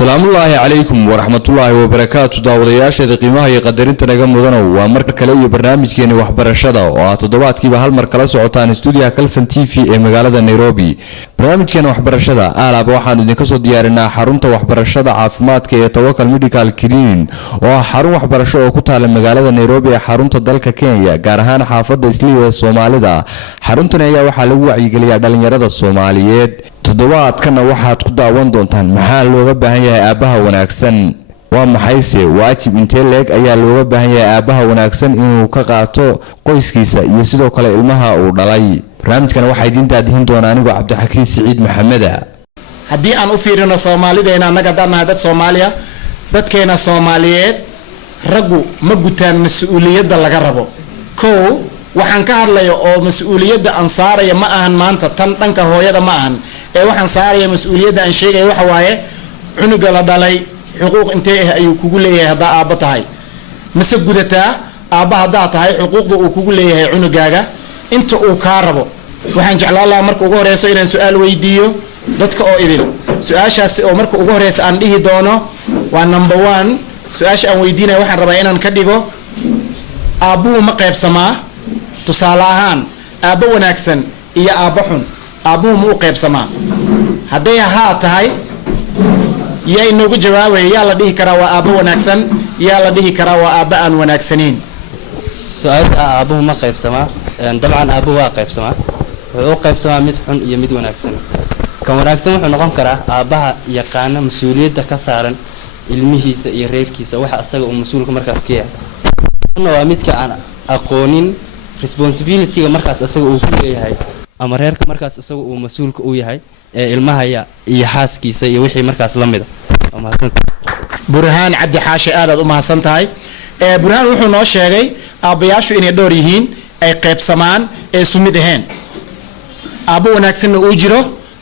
السلام الله عليكم ورحمة الله وبركاته داودياشة قيمها يقدرين تنقى مدنو ومركا كلي برنامج كيني وحبر الشدى وتضبات كيبا هالمركا سعوتان استوديو كالسن تي في مقالة نيروبي برنامج كيني وحبر الشدى آلا بوحان نكسو ديارنا حرونتا وحبر الشدى عافمات كي يتوكل ميديكال كلين وحرون وحبر الشدى وكتها لمقالة نيروبي حرونتا دالكا كينيا غارهان حافظ إسلية الصومالي دا حرونتا نيا وحالو وعي قليا دالين يرد الصوماليات toddobaadkana waxaad ku daawan doontaan maxaa looga baahan yahay aabaha wanaagsan waa maxayse waajib intee leeg ayaa looga baahan yahay aabaha wanaagsan inuu ka qaato qoyskiisa iyo sidoo kale ilmaha uu dhalay barnaamijkan waxa idin daadihin doona anigu Cabdixakiin Saciid Maxamed haddii aan u fiirino Soomaalideena anaga dhanna dad Soomaaliya dadkeena Soomaaliyeed raggu ma gutaan mas'uuliyadda laga rabo waxaan ka hadlayo oo mas'uuliyadda aan saaraya ma ahan maanta tan dhanka hooyada ma ahan ee waxaan saaraya mas'uuliyadda aan sheegay waxa waaye cunuga la dhalay xuquuq intee ah ayuu kugu leeyahay hadaa aaba tahay mise gudataa aaba hadaa tahay xuquuqda uu kugu leeyahay cunugaaga inta uu ka rabo waxaan jeclaan lahaa marka ugu horeyso inaan su'aal weydiiyo dadka oo idil su'aashaas oo marka ugu horeyso aan dhihi doono waa number 1 su'aasha aan weydiinayo waxaan rabaa inaan ka dhigo aabuhu ma qaybsamaa tusaale ahaan aabba wanaagsan iyo aabba xun aabuhu ma u qaybsamaa hadday haa tahay yaa inoogu jawaabaya yaa la dhihi karaa waa aabba wanaagsan yaa la dhihi karaa waa aabba aan wanaagsanayn su'aasha aabuhu ma qaybsamaa dabcan aabuhu waa qaybsamaa wuxuu u qaybsamaa mid xun iyo mid wanaagsan kan wanaagsan wuxuu noqon karaa aabbaha yaqaana mas'uuliyadda ka saaran ilmihiisa iyo reerkiisa waxa asaga uu mas'uulka markaas ka yahay waa midka aan aqoonin responsibility markaas asaga uu ku leeyahay ama reerka markaas asaga uu mas'uulka u yahay ee ilmaha iyo xaaskiisa iyo wixii markaas la mid ah Burhaan Cabdi Xaashi aad u mahadsan tahay Burhaan wuxuu noo sheegay aabayaashu inay door yihiin ay qaybsamaan ee sumid ahayn aaba wanaagsan uu jiro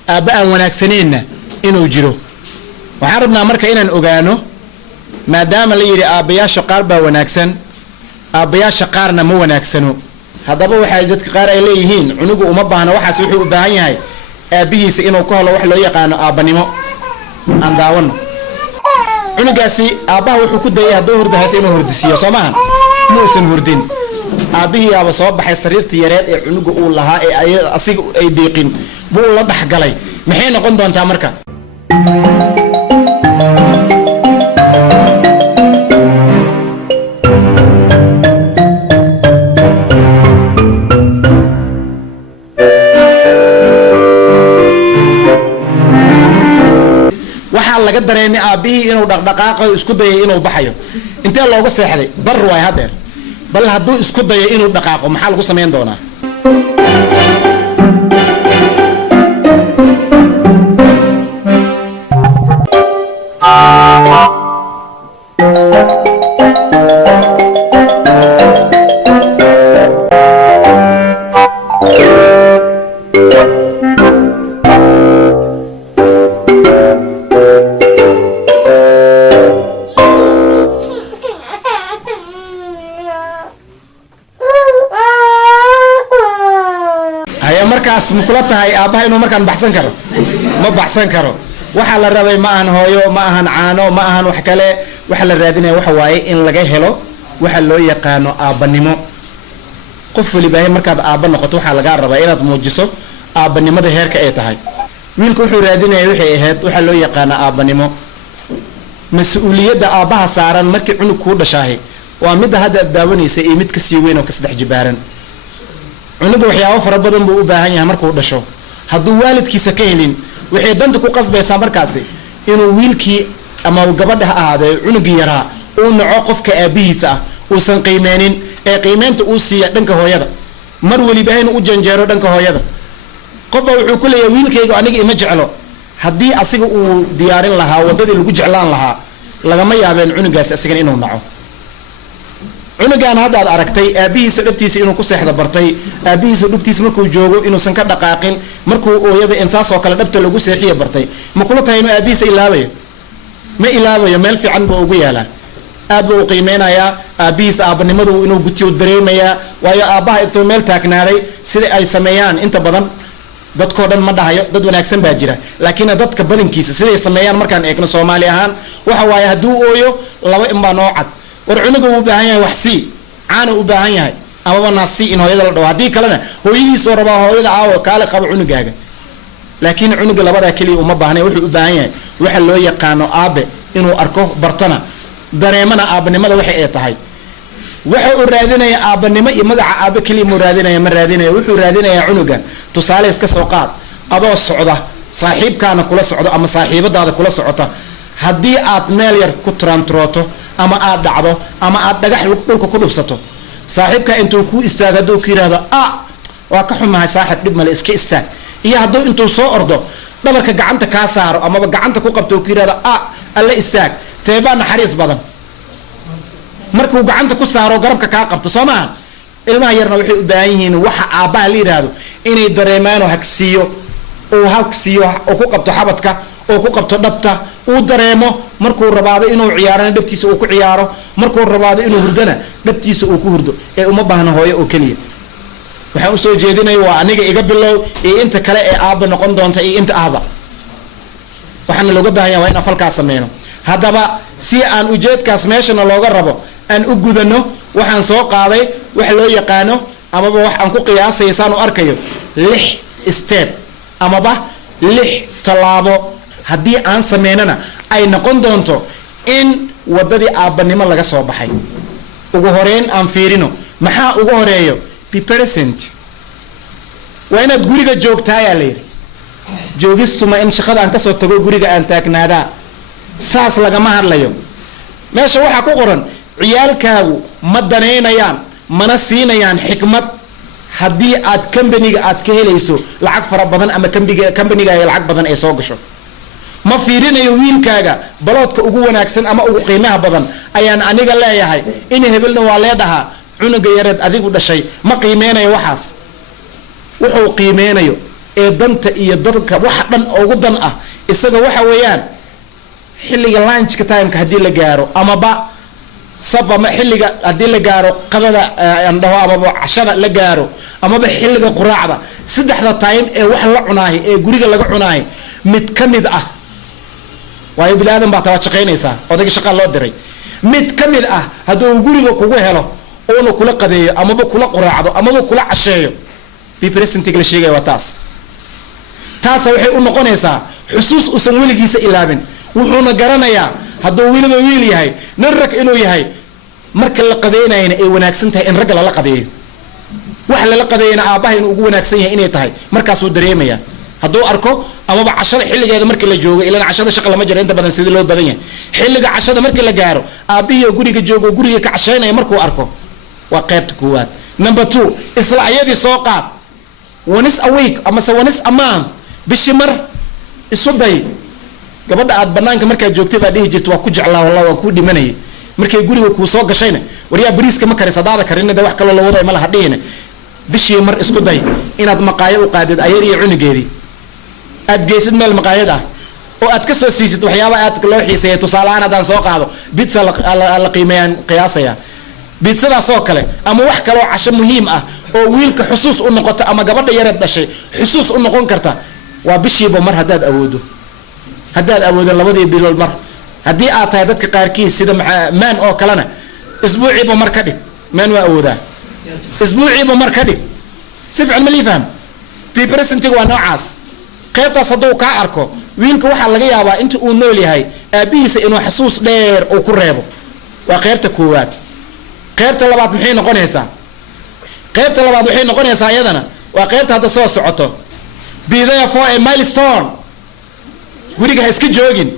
aaba aan wanaagsaneenna inuu jiro waxaan rabnaa marka inaan ogaano maadaama la yiri aabayaasha qaar baa wanaagsan aabayaasha qaarna ma wanaagsano haddaba waxay dadka qaar ay leeyihiin cunugu uma baahna waxaas wuxuu u baahan yahay aabihiisa inuu ka helo wax loo yaqaan aabanimo aan daawano cunugaasi aabaha wuxuu ku dayay hadduu hurdahays inuu hurdisiyo Soomahan muusan hurdin aabihii aba soo baxay sariirtii yareed ee cunugu uu lahaa ee asiga ay deeqin buu la dhaxgalay maxay noqon doontaa marka laga dareemay aabihii inuu dhaqdhaqaaqo isku dayay inuu baxayo intee looga seexday bar way hadeer bal hadduu isku dayay inuu dhaqaaqo maxaa lagu sameyn doonaa mukula tahay aabaha inuu markaan baxsan karo ma baxsan karo waxa la rabay ma ahan hooyo ma ahan caano ma ahan wax kale waxa la raadinaya waxa waaye in laga helo waxa loo yaqaano aabanimo qof waliba markaad aaba noqoto waxa laga rabaa inaad muujiso aabanimada heerka ay tahay wiilku wuxuu raadinaya wixii ahayd waxa loo yaqaan aabanimo mas'uuliyadda aabaha saaran markii cunug ku dhashay waa mid hadda daawanaysa ee mid ka sii weyn oo ka saddex jibaaran cunuga waxyaabo fara badan buu u baahan yahay markuu dhasho hadduu waalidkiisa ka helin waxay danta ku qasbaysaa markaasi inuu wiilkii ama gabadha ahaade cunugii yaraa uu naco qofka aabihiisa ah uusan qiimeenin ee qiimeenta uu siiya dhanka hooyada mar waliba inuu u janjeero dhanka hooyada qofba wuxuu ku leeyahay wiilkayga aniga ima jeclo haddii asiga uu diyaarin lahaa wadadii lagu jeclaan lahaa lagama yaabeen cunugaas asigan inuu naco cunugan hadda aad aragtay aabihiisa dhabtiisa inuu ku seexda bartay aabihiisa dhabtiisa markuu joogo inuu san ka dhaqaaqin markuu ooyaba insaas oo kale dhabta lagu seexiyo bartay ma kula tahay inuu aabihiisa ilaabayo ma ilaabayo meel fiican buu ugu yaalaa aad buu qiimeynayaa aabihiisa aabanimadu inuu gutiyo dareemayaa waayo aabaha intuu meel taagnaaday sida ay sameeyaan inta badan dadkoo dhan ma dhahayo, dad wanaagsan baa jira, laakiin dadka badankiisa siday sameeyaan markaan eegno Soomaali ahaan waxa waaye hadduu ooyo laba in baa noo cad, war cunuga uu baahan yahay wax sii, caana u baahan yahay amaba naasi in hooyada la dhawo, haddii kalena hooyadiisoo rabaa hooyada aawo kaale qabo cunugaaga. laakiin cunuga labadaa keliya uma baahnay, wuxuu u baahan yahay waxa loo yaqaano aabe inuu arko, bartana, dareemana aabanimada waxa ay tahay. waxa uu raadinaya aabanimo iyo magaca aabe keliya mu raadinaya, ma raadinaya, wuxuu raadinayaa cunuga. tusaale iska soo qaad, adoo socda saaxiibkaana kula socdo ama saaxiibadaada kula socota, haddii aad meel yar ku tiraantirooto ama aad dhacdo ama aad dhagax dhulka ku dhufsato, saaxiibkaa intuu kuu istaago hadduu ku yidhaahdo waa ka xumahay saaxiib, dhib male iska istaag, iyo hadduu intuu soo ordo dhabarka gacanta kaa saaro amaba gacanta ku qabto ku yidhahdo alla istaag, teebaa naxariis badan markuu gacanta ku saaro garabka kaa qabto, soo maaha? ilmaha yarna waxay u baahan yihiin waxa aabbaha la yidhaahdo inay dareemaan oo hagsiiyo, uu hagsiiyo oo ku qabto xabadka oo ku qabto dhabta, uu dareemo markuu rabaado inuu ciyaarana dhabtiisa uu ku ciyaaro, markuu rabaado inuu hurdana dhabtiisa uu ku hurdo, ee uma baahna hooyo oo keliya. waxaan usoo jeedinaya waa aniga iga bilow iyo inta kale ee aabba noqon doonta iyo inta ahba, waxaana looga baahan yahay waa in afalkaas sameyno. haddaba si aan ujeedkaas meeshana looga rabo aan u gudano, waxaan soo qaaday wax loo yaqaano amaba wax aan ku qiyaasaya saan u arkayo 6 step amaba 6 tallaabo. haddii aan sameynana ay noqon doonto in wadadii aabbanimo laga soo baxay. ugu horeyn aan fiirino, maxaa ugu horeeyo? be present. waa inaad guriga joogtaa ayaa la yidhi. joogistuma in shaqada aan kasoo tago guriga aan taagnaadaa, saas lagama hadlayo. meesha waxaa ku qoran ciyaalkaagu ma danaynayaan mana siinayaan xikmad haddii aad kambaniga aad ka helayso lacag fara badan ama kambanigaaga lacag badan ay soo gasho. ma fiirinayo wiilkaaga baloodka ugu wanaagsan ama ugu qiimaha badan ayaan aniga leeyahay, in hebelna waa lee dhahaa, cunuga yareed adigu dhashay ma qiimeynayo waxaas. wuxuu qiimeynayo ee danta iyo dadka waxa dhan ugu dan ah isaga waxa weeyaan xilliga lunchka timeka haddii la gaaro amaba ama xilliga haddii la gaaro qadada aan dhaho amaba cashada la gaaro amaba xilliga quraacda, 3 time ee wax la cunaahay ee guriga laga cunaahay mid ka mid ah. waayo bilaadan baa tawa shaqaynaysaa, odayga shaqa loo diray. mid ka mid ah hadduu guriga kugu helo oona kula qadeeyo amaba kula quraacdo amaba kula casheeyo, be presentiga la sheegaya waa taas. taasa waxay u noqonaysaa xusuus uusan weligiisa ilaabin. wuxuuna garanayaa hadduu weliba wiil yahay nin rag inuu yahay, marka la qadeynayana ay wanaagsan tahay in ragga lala qadeeyo. wax lala qadeeyana aabbaha inuu ugu wanaagsan yahay inay tahay, markaasuu dareemayaa. hadduu arko amaba cashada xilligeeda markii la joogo, ilaan cashada shaqa lama jiro inta badan sidii loo badan yahay, xilliga cashada markii la gaaro aabbihii guriga joogo guriga ka casheynaya markuu arko, waa qaybta koowaad. number 2, isla ayadii soo qaad once a week amase once a month, bishii mar isu day. gabadha aad banaanka markaad joogtay baa dhihi jirta waa ku jeclaa wallah waan kuu dhimanayay, markay guriga kuu soo gashayna waryaa bariiska ma karis hadaada karinna de wax kaloo la waday ma laha dhihina. bishii mar isku day inaad maqaayo u qaadid ayad iyo cunugeedii, aad geysid meel maqaayad ah oo aad ka soo siisid waxyaaba aad loo xiiseeya. tusaale ahaan haddaan soo qaado bitsa la qiimeeyaan qiyaasaya, bitsadaasoo kale ama wax kaloo casho muhiim ah oo wiilka xusuus u noqoto ama gabadha yareed dhashay xusuus u noqon karta, waa bishiiba mar haddaad awoodo. haddaad awoodo 2 bilood mar. haddii aad tahay dadka qaarkiis sida maan oo kalena isbuuciiba mar ka dhig. maan waa awoodaa, isbuuciiba mar ka dhig. si fiican ma lii faham? be presentiga waa noocaas. qaybtaas hadduu kaa arko wiilka waxaa laga yaabaa inta uu nool yahay aabbihiisa inuu xasuus dheer uu ku reebo. waa qaybta koowaad. qaybta labaad maxay noqonaysaa? qaybta labaad waxay noqonaysaa iyadana waa qaybta hadda soo socoto. be there for a milestone. guriga ha iska joogin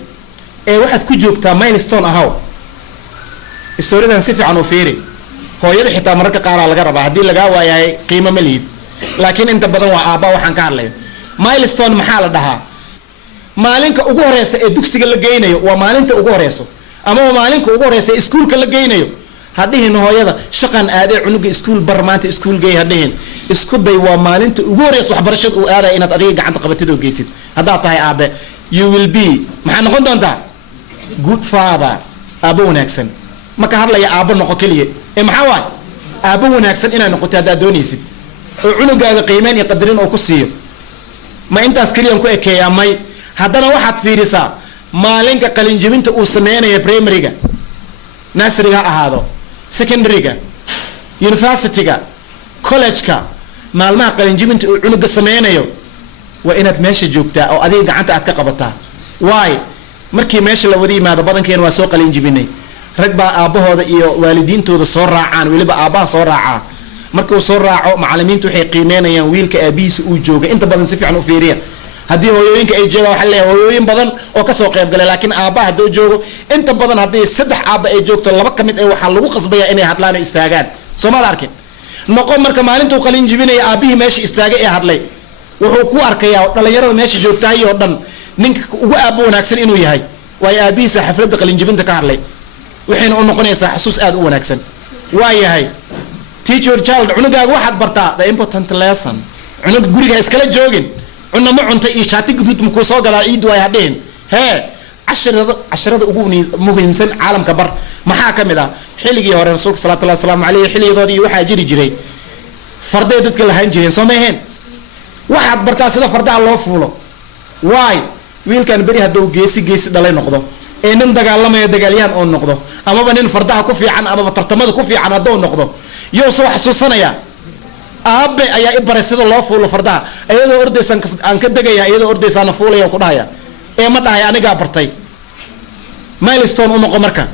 ee waxaad ku joogtaa milestone ahaw. historiadan si fiican u fiiri. hooyada xitaa mararka qaaraa laga rabaa, haddii lagaa waayahay qiimo ma lihid, laakiin inta badan waa aabba waxaan ka hadlayo. milestone maxaa la dhahaa? maalinka ugu horeysa ee dugsiga la geynayo waa maalinta ugu horeyso, ama waa maalinka ugu horeysa ee iskuulka la geynayo. hadhihin hooyada shaqan aadee cunuga iskuul bar maanta iskuul geey, hadhihin isku day waa maalinta ugu horeysa waxbarashada uu aadaya inaad adiga gacanta qabatid oo geysid. haddaad tahay aabe, you will be maxaa noqon doontaa? good father. aabbo wanaagsan. ma ka hadlaya aabbo noqo keliya ee maxaa waay aabbo wanaagsan inaad noqoto haddaad doonaysid oo cunugaaga qiimeyn iyo qadarin oo ku siiyo. ma intaas kaliya ku ekeeyaa may haddana waxaad fiirisaa maalinka qalinjibinta uu sameynaya primaryga nurseryga ha ahaado secondaryga universityga collegeka maalmaha qalinjibinta uu cunuga sameynayo waa inaad meesha joogtaa oo adiga gacanta aad ka qabataa waay markii meesha la wada yimaado badankeena waa soo qalinjibinay rag baa aabbahooda iyo waalidiintooda soo raacaan weliba aabbaha soo raacaa markuu soo raaco macallimiintu waxay qiimeynayaan wiilka aabihiisa uu jooga inta badan si fiican u fiiriya haddii hooyooyinka ay joogaan waxaa leeyahay hooyooyin badan oo kasoo qayb galay laakiin aabbaha hadduu joogo inta badan haddii 3 aabba ay joogto 2 ka mid ee waxaa lagu qasbayaa inay hadlaan oo istaagaan soomaad arkin noqon marka maalintuu qalin jibinaya aabbihii meesha istaagay ee hadlay wuxuu ku arkayaa dhalinyarada meesha joogtahay oo dhan ninka ugu aabbo wanaagsan inuu yahay waayo aabihiisa xafladda qalin jibinta ka hadlay waxayna u noqonaysaa xasuus aad u wanaagsan waa yahay teach your child cunugaaga waxaad bartaa the important lesson cunug guriga iskala joogin cunna ma cunta iyo shaati guduud ma ku soo gadaa ciid way hadheen hee casharada ugu muhiimsan caalamka bar maxaa ka mid ah xilligii hore rasuulka sallallahu alayhi wasallam xilligoodii waxaa jiri jiray farday dadka lahaan jireen soo meeheen waxaad bartaa sida fardaha loo fuulo waay wiilkan bari hadduu geesi dhalay noqdo ee nin dagaalamaya dagaalyahan oo noqdo amaba nin fardaha ku fiican amaba tartamada ku fiican hadduu noqdo yow soo xasuusanaya aabe ayaa i baray sida loo fuulo fardaha iyadoo ordaysan aan ka degaya iyadoo ordaysaana fuulaya ku dhahaya ee ma dhahay anigaa bartay milestone u noqo marka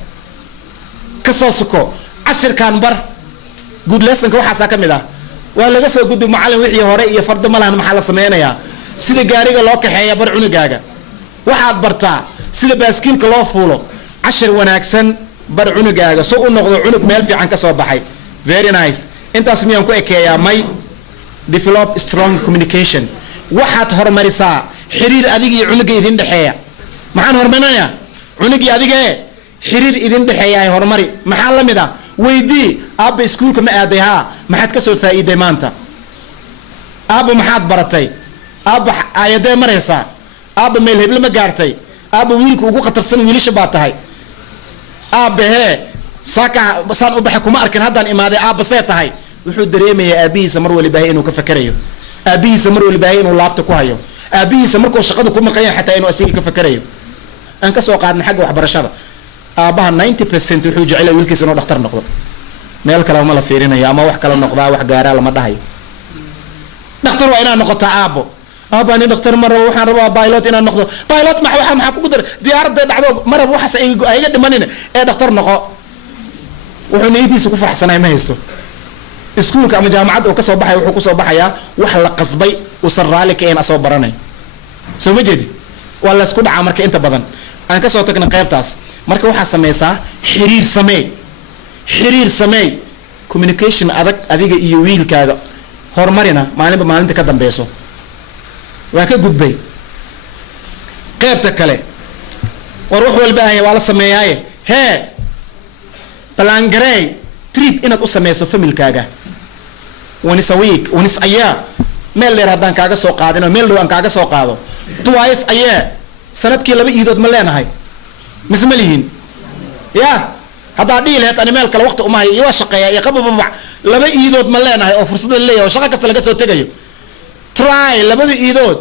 ka soo suko casirkan bar good lessonka waxaasaa ka mid ah waa laga soo gudbi macallin wixii hore iyo farda ma lahan maxaa la sameynayaa sida gaariga loo kaxeeya bar cunugaaga waxaad bartaa sida baaskiilka loo fuulo cashir wanaagsan bar cunugaaga soo u noqdo cunug meel fiican ka soo baxay very nice intaas miyaan ku ekeeyaa may develop strong communication waxaad horumarisaa xiriir adiga iyo cunuga idin dhexeeya maxaan horumarinayaa cunugii adiga xiriir idin dhexeeya ay horumari maxaa la mid ah weydii aabba iskuulka ma aaday haa maxaad ka soo faa'iiday maanta aabba maxaad baratay aabba aayadee maraysaa aabba meel heble ma gaartay aabba wiilka ugu khatarsan wiilasha baa tahay aabba hee saaka saan u baxay kuma arkin haddaan imaaday aabba see tahay wuxuu dareemayaa aabihiisa mar walibaahay inuu ka fakerayo aabihiisa mar walibaahay inuu laabta ku hayo aabihiisa markuu shaqada ku maqan yahay xataa inuu asiga ka fakerayo aan ka soo qaadnay xagga waxbarashada aabbaha 90% wuxuu jecel wiilkiisa inuu dhakhtar noqdo meel kale ma la fiirinayo ama wax kale noqdaa wax gaaraa lama dhahayo dhakhtar waa inaad noqotaa aabbo aabba ani dhakhtar ma rabo waxaan rabaa pilot inaan noqdo pilot maxaa kugu dar diyaaradda dhacdo ma rabo waxaas ay iga dhimanin ee dhakhtar noqo wuxuu niyadiisa ku faraxsanay ma haysto iskuulka ama jaamacadda uu ka soo baxay wuxuu ku soo baxayaa wax la qasbay uusan raalli ka ahayn asoo baranay soo ma jeedid waa la isku dhacaa marka inta badan aan ka soo tagna qaybtaas marka waxaa sameysaa xiriir sameey communication adag adiga iyo wiilkaaga horumarina maalinba maalinta ka dambeyso waa ka gudbay qaybta kale war wax walba ahay waa la sameeyaaye hee balangarey trip inaad u sameyso familkaaga once a week once a year meel dheer haddaan kaaga soo qaadino meel dhow aan kaaga soo qaado twice a year sanadkii 2 iidood ma leenahay mise ma lihiin ya haddaa dhihi laheed ani meel kale waqti uma hayo iyo waa shaqeeya iyo qabababac 2 iidood ma leenahay oo fursada leeyahay oo shaqo kasta laga soo tegayo try 2 iidood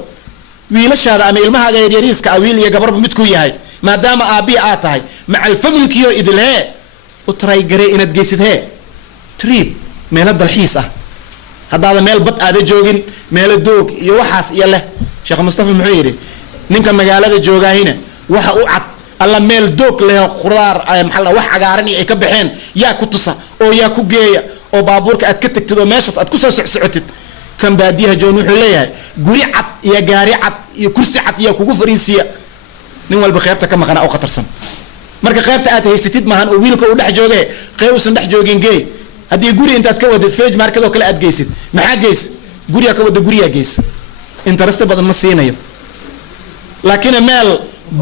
wiilashaada ama ilmahaaga yaryariiska wiil iyo gabarba midku yahay maadaama aabiya aad tahay macal familkiyo idilhee u try garee inaad geysid hee trip meelo dalxiis ah haddaada meel bad aada joogin meelo doog iyo waxaas iyo leh sheekh mustafa muxuu yidhi ninka magaalada joogahina waxa u cad alla meel doog leh qudaar maxalla wax cagaaran ay ka baxeen yaa ku tusa oo yaa ku geeya oo baabuurka aad ka tagtid oo meeshaas aad ku soo socsocotid kan baadiyaha joon wuxuu leeyahay guri cad iyo gaari cad iyo kursi cad yaa kugu fariisiya nin walba qaybta ka maqana oo khatarsan marka qaybta aad haysatid maahan oo wiilka uu dhex joogay qayb uusan dhex joogin geey haddii guri intaad ka wadid fridge market oo kale aad geysid maxaa geys guriga ka wada guriga geys interest badan ma siinayo laakiin meel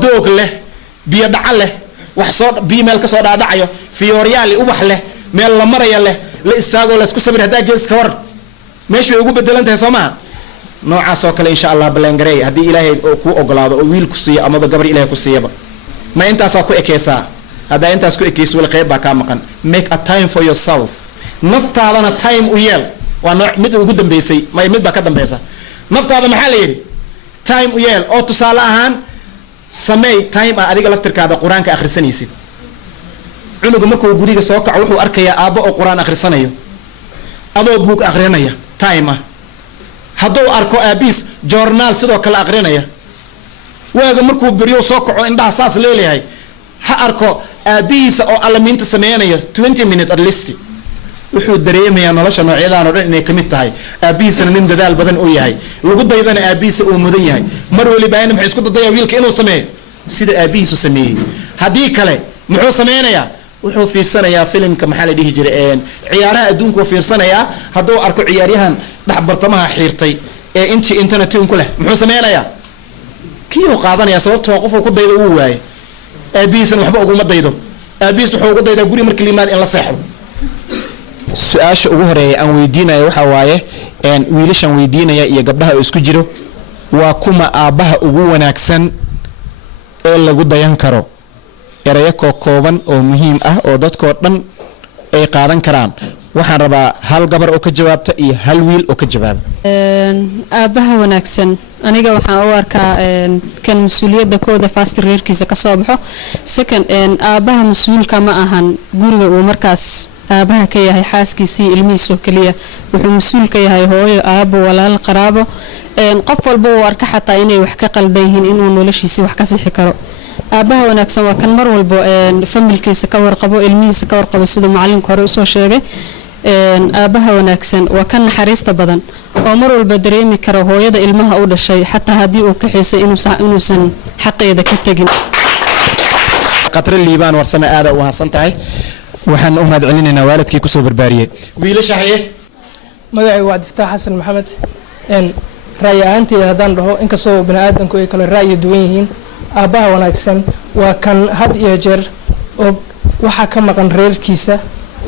doog leh biyo dhaca leh wax soo biyo meel ka soo dhaadhacayo fiyooryaal ubax leh meel la maraya leh la istaago la isku sabir hadaa gees ka war meeshu way ugu bedelan tahay Soomaa noocaas oo kale insha Allah balangarey hadii Ilaahay ku ogolaado oo wiil ku siiyo ama gabar Ilaahay ku siiyaba ma intaas ku ekeysaa hadaa intaas ku ekeyso wala qayb baa ka maqan make a time for yourself naftaadana time u yeel waa nooc mid ugu dambeysay mid baa ka dambaysa naftaada maxaa la yiri time u yeel oo tusaale ahaan sameey time ah adiga laftirkaada qur-aanka akhrisanaysid cunuga markuu guriga soo kaco wuxuu arkayaa aabbo oo qur-aan akhrisanayo adoo buug akhrinaya time ah hadduu arko aabiis journaal sidoo kale akhrinaya waaga markuu beriyo soo kaco indhaha saas leeleyahay ha arko aabihiisa oo allamiinta sameynaya 20 minutes at least wuxuu dareemayaa nolosha noocyadaan oo dhan inay kamid tahay aabihiisana nin dadaal badan uu yahay lagu daydana aabihiisa uu mudan yahay mar waliba ayna maxay isku dadaya wiilka inuu sameeyo sida aabihiisu sameeyay haddii kale muxuu sameynayaa wuxuu fiirsanayaa filimka maxaa la dhihi jiray ciyaaraha adduunka uu fiirsanayaa hadduu arko ciyaaryahan dhaxbartamaha xiirtay ee intii internet ku leh muxuu sameynayaa kii uu qaadanaya sababtoo qofku ku daydo uu waayay aabihiisana waxba uguma daydo aabihiis wuxuu ugu daydaa guri markii limaad in la seexdo su-aasha ugu horeeya aan weydiinaya waxaa waaye wiilashan weydiinaya iyo gabdhaha oo isku jiro waa kuma aabbaha ugu wanaagsan ee lagu dayan karo erayo kooban oo muhiim ah oo dadkoo dhan ay qaadan karaan waxaan rabaa hal gabar oo ka jawaabta iyo hal wiil oo ka jawaaba aabbaha wanaagsan aniga waxaan u arkaa kan mas-uuliyadda kooda fast reerkiisa ka soo baxo second aabbaha mas-uulka ma ahan guriga uu markaas aabaha ka yahay xaaskiisii ilmihiisoo keliya wuxuu mas-uul ka yahay hooyo aabo walaal qaraabo qof walba uu arka xataa inay wax ka qaldan yihiin inuu noloshiisii wax ka sixi karo aabaha wanaagsan waa kan mar walba familkiisa ka warqabo ilmihiisa ka warqabo siduu macalinku hore usoo sheegay aabaha wanaagsan waa kan naxariista badan oo mar walba dareemi karo hooyada ilmaha u dhashay xataa haddii uu ka xiisay inuusan xaqeeda ka tegin qatra liibaan warsame aada u mahadsan tahay waxaan u mahad celinaynaa waalidkii kusoo barbaariyey wiilasha haye magacaygu waa cabdifataax xasan maxamed ra'yi ahaanteeda haddaan dhaho inkastoo bani aadamku ay kale ra'yi duwan yihiin aabbaha wanaagsan waa kan had iyo jeer oo waxaa ka maqan reerkiisa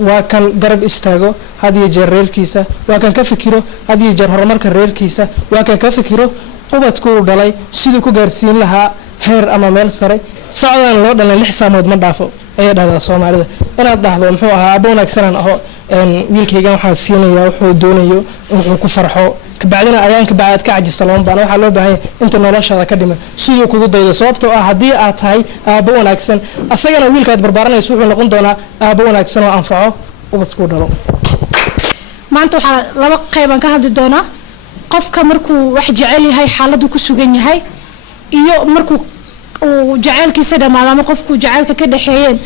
waa kan garab istaago had iyo jeer reerkiisa waa kan ka fikiro had iyo jeer horumarka reerkiisa waa kan ka fikiro ubadku uu dhalay siduu ku gaarsiin lahaa heer ama meel sare socdaan loo dhalay 6 saamood ma dhaafo ayay dhahdaa Soomaalida inaad dhahdo muxuu ahaa aabbo wanaagsan aho wiilkayga waxaan siinayaa wuxuu doonayo wuxuu ku farxo kabacdina ayaan ka baad ka cajisto loon baan waxa loo baahan inta noloshaada ka dhiman sidoo kugu daydo sababtoo ah hadii aad tahay aabbo wanaagsan asagana wiilkaad barbaaranayso wuxuu noqon doonaa aabbo wanaagsan oo anfaco ubadku dhalo maanta waxa laba qayban ka hadli doonaa qofka markuu wax jecel yahay xaaladdu ku sugan yahay iyo markuu uu jaceelkiisa dhamaado ama qofku jaceelka ka dhaxeeyeen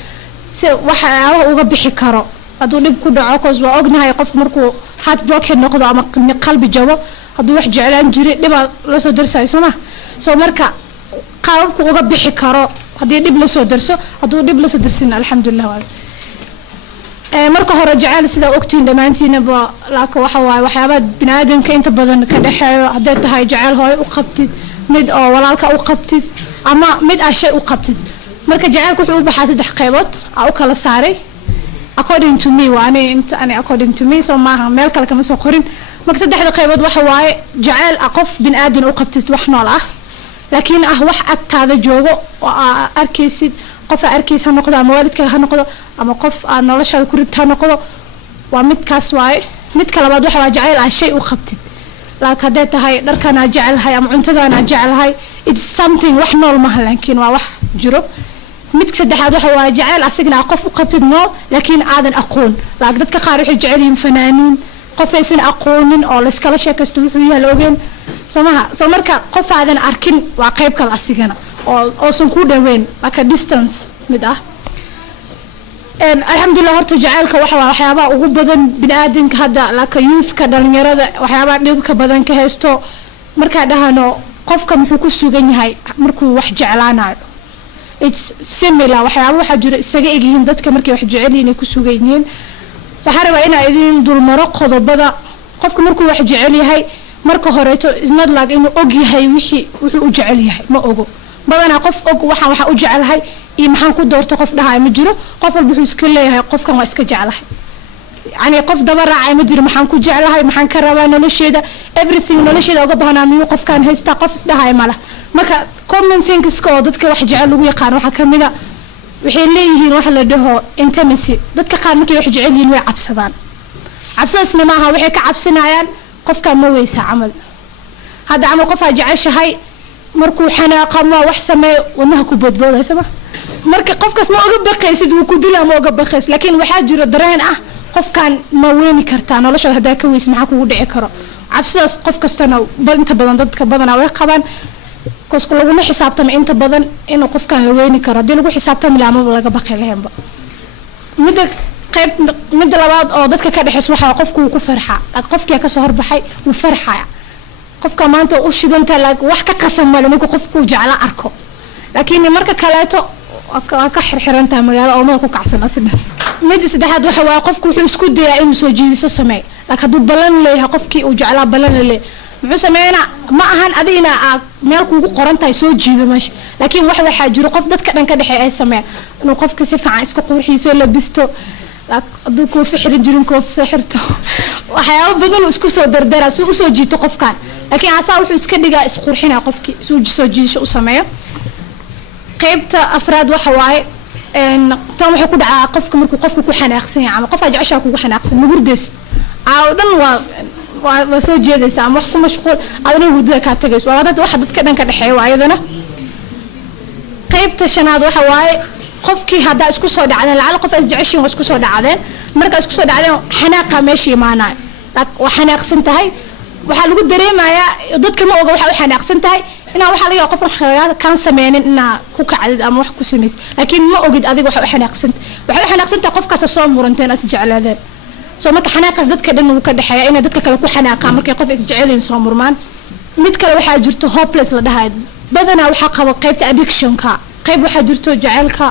si waxa uga bixi karo hadduu dhib ku dhaco cause waa ognahay qofku markuu heart broken noqdo ama qalbi jabo hadduu wax jeclaan jiray dhib la soo darsayo soma soo marka qaabku uga bixi karo haddii dhib la soo darso hadduu dhib la soo darsin alxamdulillah marka hore jacayl sida ogtiin dhamaantiinaba laakiin waxa waaye waxyaabaha bini'aadamka inta badan ka dhaxeeyo hadday tahay jacayl hooyo u qabtid mid oo walaalka u qabtid ama mid ah shay u qabtid marka jacaylku wuxuu u baxaa 3 qaybood u kala saaray according to me waani inta ani according to me so maaha meel kale kama soo qorin marka 3 qaybood waxa waaye jacayl qof bini'aadan u qabtid wax nool ah laakiin wax agtaada joogo oo arkaysid qof arkaysa ha noqdo ama waalidkaaga ha noqdo ama qof aan noloshaada ku ribta ha noqdo waa midkaas waaye midka labaad waxa waa jacayl shay u qabtid laakiin hadday tahay dharkana jecelahay ama cuntadana jecelahay it's something wax nool maaha laakiin waa wax jiro midka saddexaad waxa waa jacayl asigna qof u qabtid nool laakiin aadan aqoon laakiin dadka qaar waxay jecel yihiin fanaaniin qof aysan aqoonin oo la iskala sheekaysto wuxuu yahay la ogeen samaha soo marka qof aadan arkin waa qayb kale asigana oo san ku dhaweyn like a distance mid ah alxamdulillah horta jacaylka waxa waxyaabaha ugu badan bini'aadamka hadda laka youthka dhalinyarada waxyaabaha dhibka badan ka haysto marka dhahano qofka muxuu ku sugan yahay markuu wax jeclaanayo it's similar waxyaabo waxa jira isaga egyihiin dadka markay wax jecel yihiin ku sugan yihiin waxa rabaa inaa idin dulmaro qodobada qofka markuu wax jecel yahay marka horeeto is not like inuu og yahay wixii wuxuu u jecel yahay ma ogo badanaa qof og waxa u jecelahay iyo maxaan ku doorto qof dhahay ma jiro qof walba wuxuu iska leeyahay qofkan waa iska jecelahay yani qof daba raacay ma jiro maxaan ku jecelahay maxaan ka rabaa nolosheeda everything nolosheeda uga baahnaa miyuu qofkan haysta qof is dhahay mala marka common things oo dadka wax jecel lagu yaqaan waxa kamida waxay leeyihiin wax la dhaho intimacy dadka qaar markay wax jecel yihiin way cabsadaan cabsadaasna maaha waxay ka cabsanayaan qofkan ma weysa camal hadda camal qof jeceshahay markuu xanaaqa ma wax sameeyo wadnaha ku boodbooday sama marka qofkaas ma uga baqaysid wuu ku dilaa ma uga baqays laakiin waxaa jiro dareen ah qofkan ma weeni kartaa nolosha hadaa ka weys maxaa kugu dhici karo cabsidaas qof kastana inta badan dadka badanaa way qabaan koska laguma xisaabtamo inta badan inuu qofkan la weeni karo haddii lagu xisaabtami lahaa maba laga baqi lahaynba midda labaad oo dadka ka dhexeys waxaa qofku wuu ku farxaa qofkii kasoo horbaxay wuu farxaya qofka maanta u shidanta wax ka qasan male markuu qofku jecla arko laakiin marka kaleeto waa ka xirxirantaha magaalo oomada ku kacsan asida midda saddexaad waxa waaye qofku wuxuu isku dayaa inuu soo jiidiso sameey laakiin hadduu ballan leeyahay qofkii uu jeclaa ballan leeyahay muxuu sameynaa ma ahan adigina aad meel kuugu qoran tahay soo jiido meesha laakiin waxaa jiro qof dadka dhan ka dhexeeya ay sameeya inuu qofka si fiican isku qurxiiso labisto hadduu koofi xiran jirin koofi soo xirto waxyaabo badan uu isku soo dardaraa si usoo jiito qofkan laakiin asaa wuxuu iska dhigaa isqurxinaa qofkii soo jiidasho u sameeyo qaybta afraad waxa waaye tan waxay ku dhacaa qofka markuu qofku ku xanaaqsan yahay ama qof aad jeceshaa kugu xanaaqsan nugurdeys oo dhan waa soo jeedaysa ama wax ku mashquul adana hurdada kaa tagayso waa dad waxa dadka dhan ka dhexeeya waa ayadana qaybta shanaad waxa waaye qofkii haddaa isku soo dhacdeen lacala qof isjeceshiin waa isku soo dhacdeen markaa isku soo dhacdeen xanaaqa meesha imaanaya waa xanaaqsan tahay waxaa lagu dareemayaa dadka ma oga waxaa u xanaaqsan tahay inaa waxaa laga qof kaan sameynin inaa ku kacdid ama wax ku samaysid laakiin ma ogid adiga waxa u xanaaqsan tahay qofkaas soo muranteen as jeclaadeen soo marka xanaaqaas dadka dhan uu ka dhexeeya inay dadka kale ku xanaaqaan markay qof is jecelayn soo murmaan mid kale waxaa jirto hopeless la dhahay badanaa waxaa qabo qaybta addictionka qayb waxaa jirto jaceylka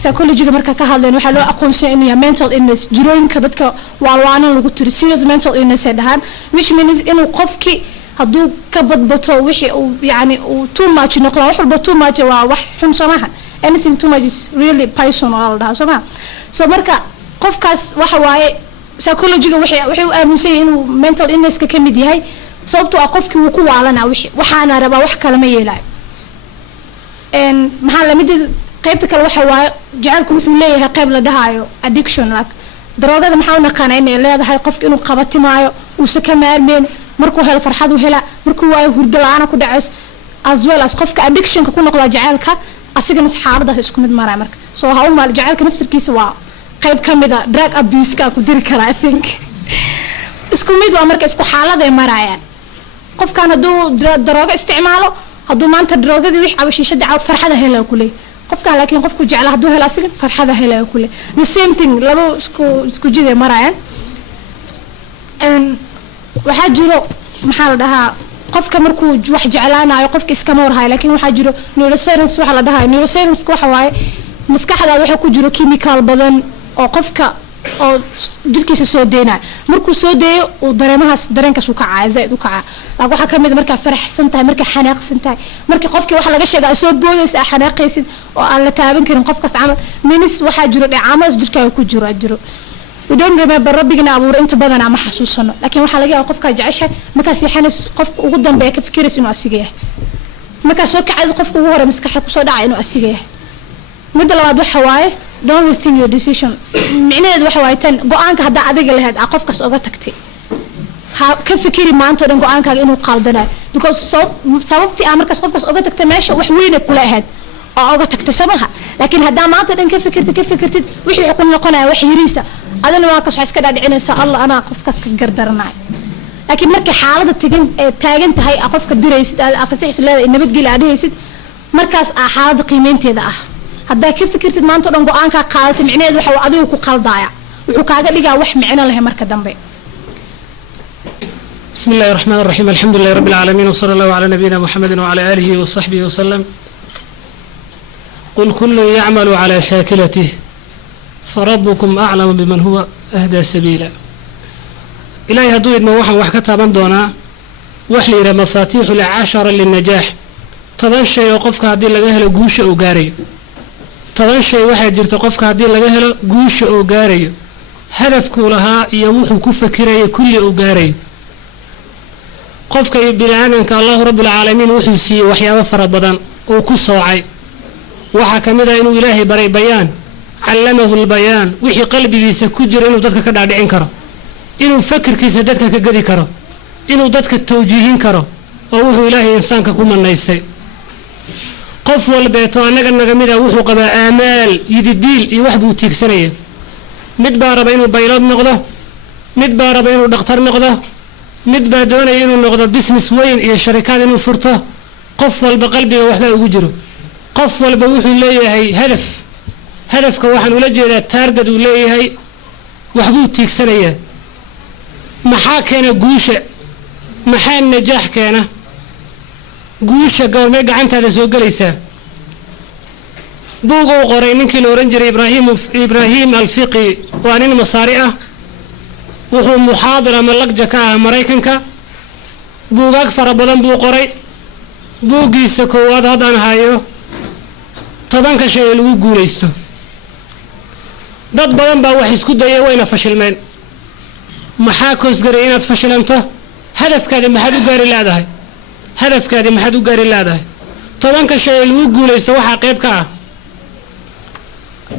psychologiga marka ka hadleen waxaa loo aqoonsan inuu yahay mental illness jirooyinka dadka waalwaanan lagu tiri serious mental illness ay dhahaan which means inuu qofkii hadduu ka badbato wixii uu yani uu too much noqdo wax walba too much waa wax xun soo maaha anything too much is really poison oo la dhahaa soo maaha so marka qofkaas waxa waaye psychologiga waxay u aaminsan yihiin inuu mental illnesska ka mid yahay sababtoo ah qofkii wuu ku waalanaa waxaana rabaa wax kale ma yeelaayo maxaa lamid qaybta kale waxa waaye jacaylku wuxuu leeyahay qayb la dhahaayo addiction like daroogada maxaa u naqaanaa inay leedahay qofka inuu qabatimaayo uusa ka maarmeen markuu helo farxad uu helaa markuu waayo hurdo la-aana ku dhacayso as well as qofka addictionka ku noqdaa jacaylka asigana xaaladaas isku mid maraya marka soo ha u maal jacaylka naftirkiisa waa qayb ka mid a drug abuse-ka ku diri karaa I think isku mid waa marka isku xaaladay marayaan qofkan hadduu daroogo isticmaalo hadduu maanta daroogadii wix cabashiishada farxada helaa ku leeyahay qofkan laakiin qofku jecla hadduu helo asiga farxada helaa ku leeyahay the same thing laba isku jiday marayaan waxaa jiro maxaa la dhahaa qofka markuu wax jeclaanayo qofka iskama warhayo laakiin waxaa jiro neuroscience waxa la dhahayo neuroscience waxa waaye maskaxdaada waxa ku jiro chemical badan oo qofka oo jirkiisa soo deynayo markuu soo deeyo uu dareenkaas uu kacaa zaid u kacaa laakiin waxaa kamid markaa faraxsan tahay markaa xanaaqsan tahay markii qofkii waxa laga sheegaa soo boodaysa xanaaqaysid oo aan la taaban karin qofkaas camal minis waxaa jiro dhacamaas jirkaaga ku jiro we don't remember rabbigina abuuray inta badan ama xasuusano laakiin waxaa laga yaabaa qofka jeceshay markaas yaxanas qofka ugu dambeeya ka fikiraysa inuu asiga yahay markaas soo kacay qofka ugu hore maskaxda ku soo dhacay inuu asiga yahay midda labaad waxa waaye don't rethink your decision micnaheedu waxa waaye tan go-aanka haddaa adiga lahayd aa qofkaas oga tagtay ka fikiri maanta oo dhan go-aankaaga inuu qaldanayo because sababtii aa markaas qofkaas oga tagtay meesha wax weynay kula ahayd oo oga tagtay soo maha laakiin haddaa maanta dhan ka fikirtid wixii wuxuu ku noqonaya wax yariisa adana waa kaas waxaa iska dhaadhicinaysaa allah anaa qofkaas ka gardaranayo laakiin markii xaalada taagan tahay aa qofka diraysid afasixis leedahay nabadgelya aa dhehaysid markaas aa xaalada qiimeynteeda ah haddaa ka fikirtid maanta o dhan go-aankaa qaadatay micnaheedu waxa adigu ku qaldaaya wuxuu kaaga dhigaa wax micno leh marka dambe بسم الله الرحمن الرحيم الحمد لله رب العالمين وصلى الله على نبينا محمد وعلى آله وصحبه وسلم قل كل يعمل على شاكلته فربكم أعلم بمن هو أهدى سبيلا إلهي هدو إدما وحكتها من دونا وحلي مفاتيح العشر للنجاح طبعا شيء وقفك هدي لغاها لقوش أو قاري طبعا شيء واحد جرت قفك هدي لغاها لقوش أو قاري هدفك لها يوحو كفكري كل أو قاري qofka bini'aadanka allah rabbul aalamiin wuxuu siiyay waxyaabo fara badan oo ku soocay waxa kamid ah inuu ilaahay baray bayaan allamahu albayaan wixii qalbigiisa ku jira inuu dadka ka dhaadhicin karo inuu fikirkiisa dadka ka gadi karo inuu dadka tawjiihin karo oo wuxuu ilaahay insaanka ku manaysay qof walbeeto annaga naga mid ah wuxuu qabaa aamaal yididiil iyo wax buu tiigsanaya mid baa raba inuu baylad noqdo mid baa raba inuu dhakhtar noqdo mid baa doonaya inuu noqdo business weyn iyo sharikaad inuu furto qof walba qalbiga waxbaa ugu jiro qof walba wuxuu leeyahay hadafka waxaan ula jeedaa taargad uu leeyahay waxbuu tiigsanayaa maxaa keena guusha maxaa najaax keena guusha goormee gacantaada soo gelaysaa buug uu qoray ninkii la oran jiray ibraahim alfiqi waa nin masaari ah wuxuu muxaadir ama lagja ka ah maraykanka buugaag fara badan buu qoray buuggiisa koowaad haddaan hayo 10 shay lagu guulaysto dad badan baa wax isku dayay wayna fashilmeen maxaa koosgaray inaad fashilanto hadafkaadi maxaad u gaari leedahay hadafkaadi maxaad u gaari leedahay 10 shay lagu guulaysto waxa qayb ka ah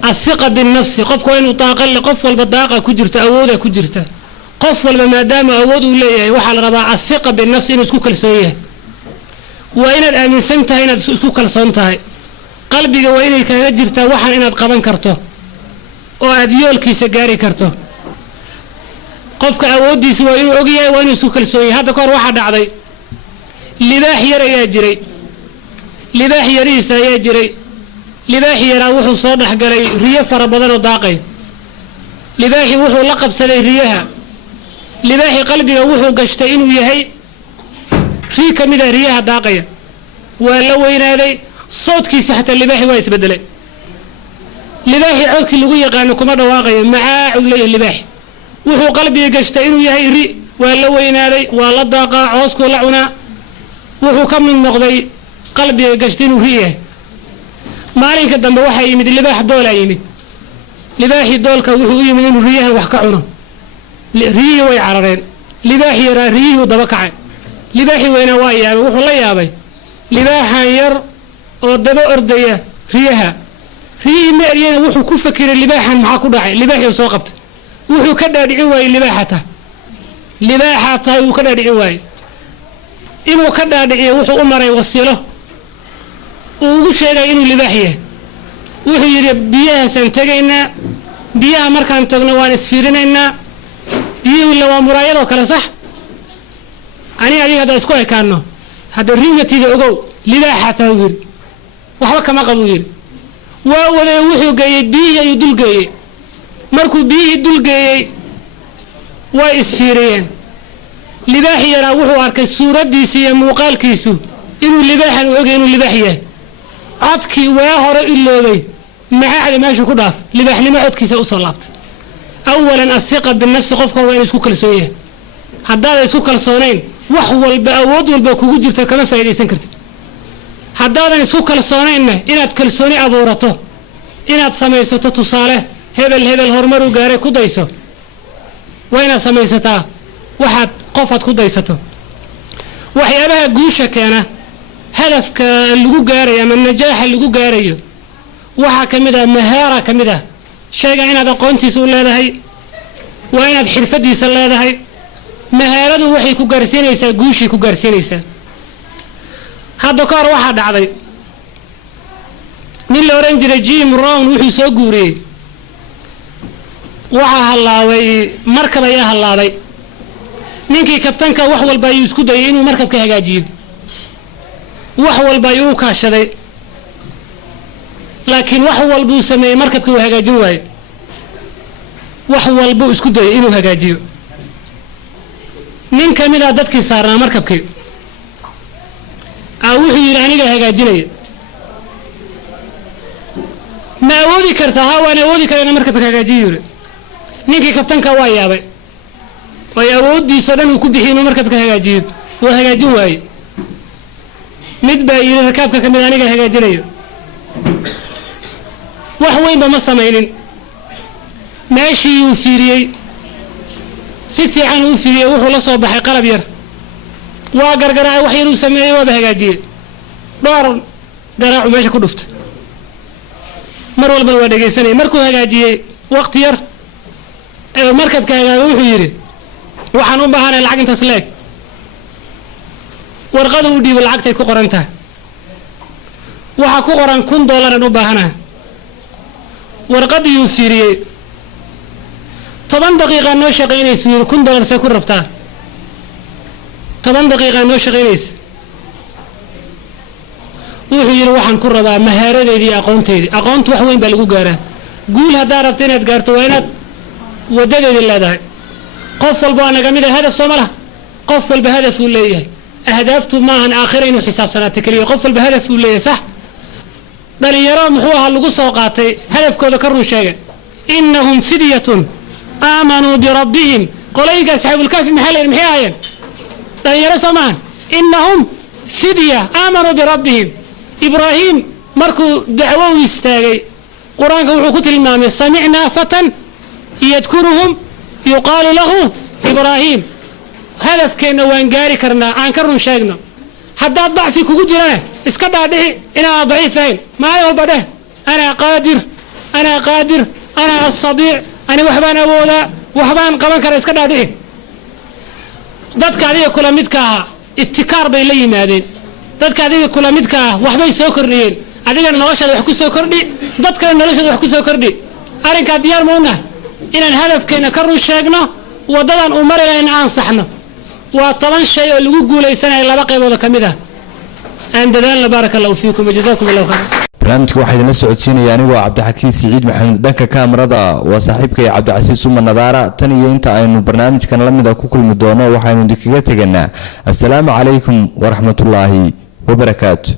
الثقة بالنفس قف وين وطاقل قف والبطاقة كجرت أودا كجرت قف ما دام أود ولا وحال ربع الثقة بالنفس إنه سكوك السوية وين الأمين سنتها إنه سكوك الصنتها قلبي وين كجرت وحال إنه قبن كرته وأديول كيس جاري كرته قفك أودي سوى إنه أجي وين سكوك السوية هذا كار واحد عضي لباح يرى يجري لباح يريس يجري libaaxi yaraa wuxuu soo dhaxgalay riyo fara badan oo daaqay libaaxi wuxuu la qabsaday riyaha libaaxi qalbiga wuxuu gashtay inuu yahay rii ka mid ah riyaha daaqaya waa la weynaaday soodkiisa xataa libaaxi waa isbedelay libaaxi codkii lagu yaqaano kuma dhawaaqayo macaacu leeyahay libaaxi wuxuu qalbiga gashtay inuu yahay ri waa la weynaaday waa la daaqaa cooskuu la cunaa wuxuu ka mid noqday qalbiga gashtay inuu ri yahay maalinka dambe waxa yimid libaax dool yimid libaaxi doolka wuxuu yimid inuu riyahan wax ka cuno riyihii way carareen libaaxi yaraa riyihii daba kacay libaaxi weyna waa yaabay wuxuu la yaabay libaaxan yar oo daba ordaya riyaha riyihii meeryana wuxuu ku fakiray libaaxan maxaa ku dhacay libaaxi soo qabtay wuxuu ka dhaadhici waayay libaaxa tahay wuu ka dhaadhici waayay inuu ka dhaadhiciyo wuxuu u maray wasiilo ugu sheegay inuu libaax yahay wuxuu yiri biyahaasaan tagaynaa biyaha markaan tagno waan isfiirinaynaa biyuhu la waa muraayadoo kale sax ani adiga hada isku ekaano hada riimatiida ogow libaaxa taa yiri waxba kama qabo yiri waa waday wuxuu geeyay biyihii ayuu dul geeyay markuu biyihii dul geeyay waa isfiiriyeen libaaxi yaraa wuxuu arkay suuradiisa iyo muuqaalkiisu inuu libaaxan u ogay inuu libaax yahay codkii waa hore iloobay maxaa meesha ku dhaaf libaaxnimo codkiisa u soo laabtay awalan الثقة بالنفس qofka waa in isku kalsoon yahay haddaad isku kalsoonayn wax walba awood walba kugu jirta kama faa'iideysan kartid haddaadan isku kalsoonaynna inaad kalsooni abuurato inaad samaysato tusaale hebel horumar u gaaray ku dayso waa inaad samaysataa waxaad qofaad ku daysato waxyaabaha guusha keena hadafka lagu gaarayo ama najaaxa lagu gaarayo waxa kamid ah mahaara kamid ah shayga inaad aqoontiisa u leedahay waa inaad xirfadiisa leedahay mahaaradu waxay ku gaarsiinaysaa guushii ku gaarsiinaysaa hadda ka hor waxaa dhacday nin la oran jiray Jim Rohn wuxuu soo guuriyey waxa halaaway markab ayaa halaabay ninkii kabtanka wax walba ayuu isku dayay inuu markabka hagaajiyo wax walba ayuu kaashaday laakiin wax walba uu sameeyay markabka uu hagaajin waayay wax walba uu isku dayay inuu hagaajiyo nin kamid ah dadkii saarnaa markabkii wuxuu yiri aniga hagaajinaya ma awoodi kartaa waan awoodi karaa markabka hagaajiyo yiri ninkii kabtanka waa yaabay way awoodiisa dhan uu ku bixiyay markabka hagaajiyo waa hagaajin waayay mid baa yiri rakaabka kamid aniga hagaajinayo wax weyn ma sameeynin meeshii uu fiiriyay si fiican uu fiiriyay wuxuu la soo baxay qalab yar waa gargaraacay wax yar uu sameeyay waa hagaajiyay dhowr garaacu meesha ku dhuftay mar walba waa dhageysanay markuu hagaajiyay waqti yar markabka hagaajiyay wuxuu yiri waxaan u baahanahay lacag intaas leeg warqadu u dhiibay lacagtay ku qoran tahay waxaa ku qoran $1,000 u baahanaha warqadii uu fiiriyey 10 daqiiqa noo shaqaynaysa wiil $1,000 say ku rabtaa 10 daqiiqa noo shaqaynaysa wuxuu yiri waxaan ku rabaa mahaaradeedii aqoonteedii aqoontu wax weyn baa lagu gaaraa guul haddaa rabto inaad gaarto waa inaad wadadeedii leedahay qof walba waa naga mid ah hadaf soo ma laha qof walba hadaf uu leeyahay ahdaaftu maahan aakhira inuu xisaabsanaato keliya qof walba hadaf uu leeyahay sax dhalinyaro muxuu ahaa lagu soo qaatay hadafkooda ka run sheega innahum fidyatun aamanuu birabbihim qolayga asxaabulkaafi maxay leeyihin maxay ahaayeen dhalinyaro soo maahan innahum fidya aamanuu birabbihim ibraahim markuu dacwo u istaagay qur-aanka wuxuu ku tilmaamay samicnaa fatan yadkuruhum yuqaalu lahu ibraahim hadafkeenna waan gaari karnaa aan ka run sheegno haddaad dacfi kugu jirana iska dhaadhici inaan daciif ahayn maalin walba dheh anaa qaadir anaa astadiic ani waxbaan awoodaa waxbaan qaban kara iska dhaadhici dadka adiga kula midka ah ibtikaar bay la yimaadeen dadka adiga kula midka ah waxbay soo kordhiyeen adigana noloshaada wax ku soo kordhi dadkana noloshooda wax ku soo kordhi arrinkaa diyaar ma unahay inaan hadafkeena ka run sheegno wadadan uu mari lahayn aan saxno waa 10 shay oo lagu guuleysanayo laba qaybood ka mid ah aan dadaalna barakallahu fiikum wa jazaakumullahu khayran barnaamijka waxaa idinla socodsiinaya anigoo cabdixakiin siciid maxamed dhanka kaamarada waa saaxiibkay cabdicasiis uma nadaara tan iyo inta aynu barnaamijkan la mid ah ku kulmi doono waxaynu idinkaga teganaa assalaamu calaykum waraxmatullaahi wabarakaatu